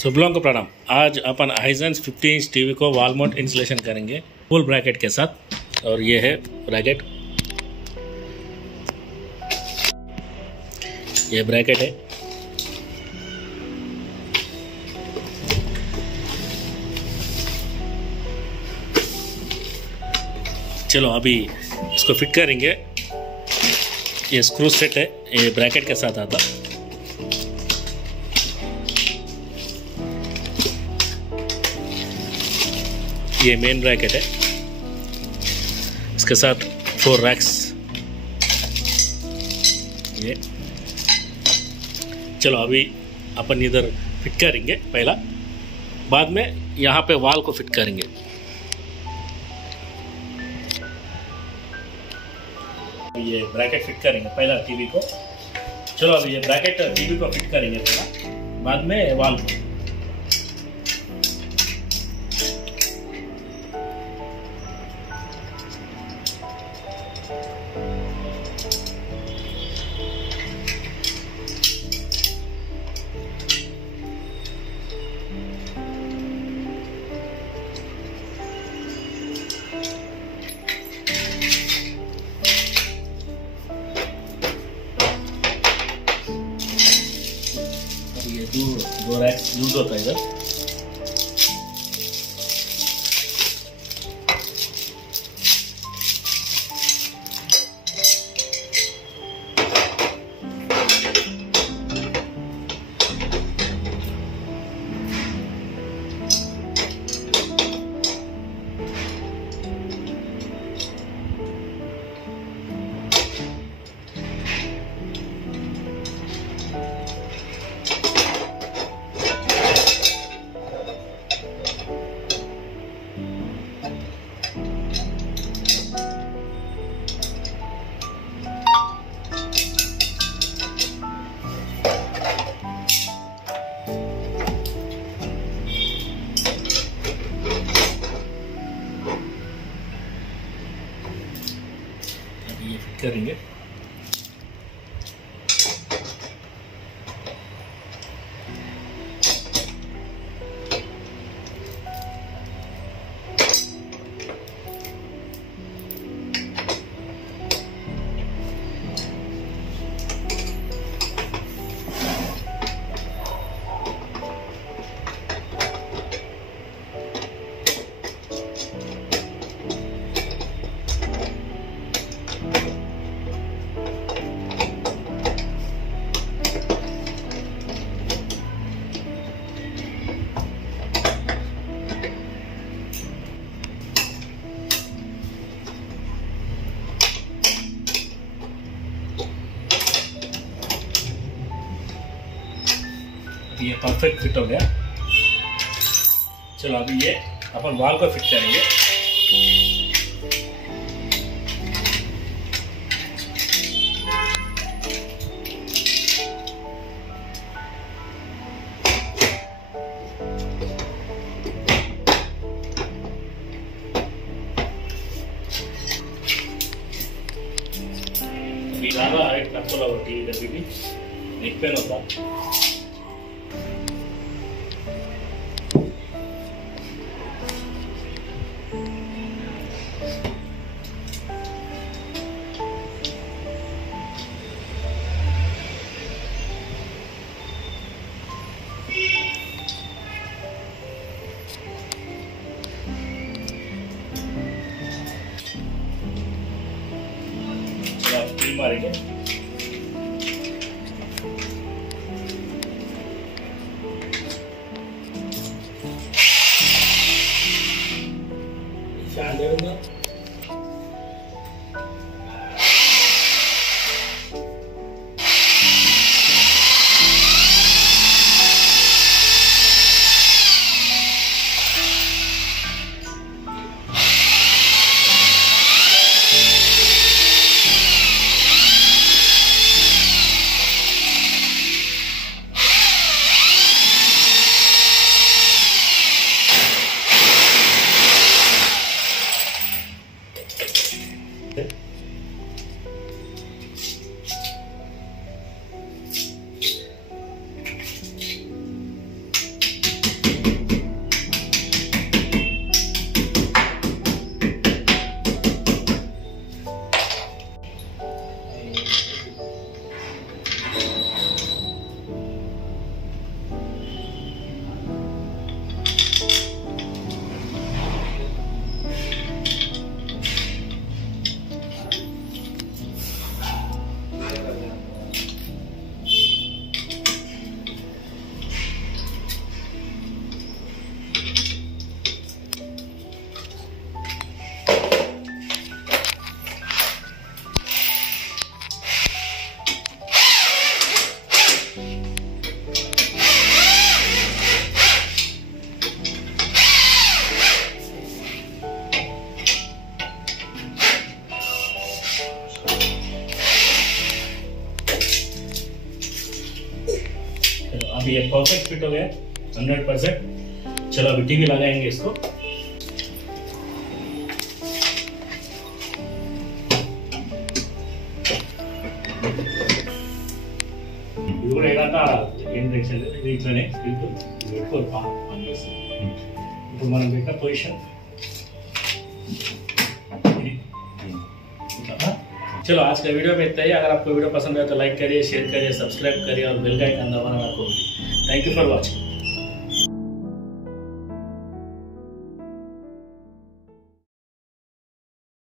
सब लोगों को प्रणाम। आज अपन हाइसेंस 50 इंच टीवी को वॉल माउंट इंस्टॉलेशन करेंगे फुल ब्रैकेट के साथ। और ये है ब्रैकेट, ये ब्रैकेट है। चलो अभी इसको फिट करेंगे। ये स्क्रू सेट है, ये ब्रैकेट के साथ आता। ये मेन ब्रैकेट है, इसके साथ 4 रैक्स। ये चलो अभी अपन इधर फिट करेंगे पहला, बाद में यहाँ पे वॉल को फिट करेंगे। ये ब्रैकेट फिट करेंगे पहला टीवी को। चलो अभी ये ब्रैकेट टीवी को फिट करेंगे पहला, बाद में वॉल को। ये दो रैक यूज होता है इधर। ये फिट करेंगे। ये परफेक्ट फिट हो गया। चलो अभी ये अपन वॉल को फिट करेंगे। ज़्यादा हाइट ना खोला वो टीवी कभी भी एक पेन होता। मारेंगे। अभी ये परफेक्ट फिट हो गया 100%। चलो अभी टीवी लगाएंगे इसको। ఇది కూడా ఏదంతా ఏం టెన్షన్ లేదు, ఇది ఇట్లనే ఇప్పుడు మనం పెట్టిన పొజిషన్ चलो आज का वीडियो में इतना ही। अगर आपको वीडियो पसंद आए तो लाइक करिए, शेयर करिए, सब्सक्राइब करिए और बेल का आइकन दबाना ना भूलिए। Thank you for watching.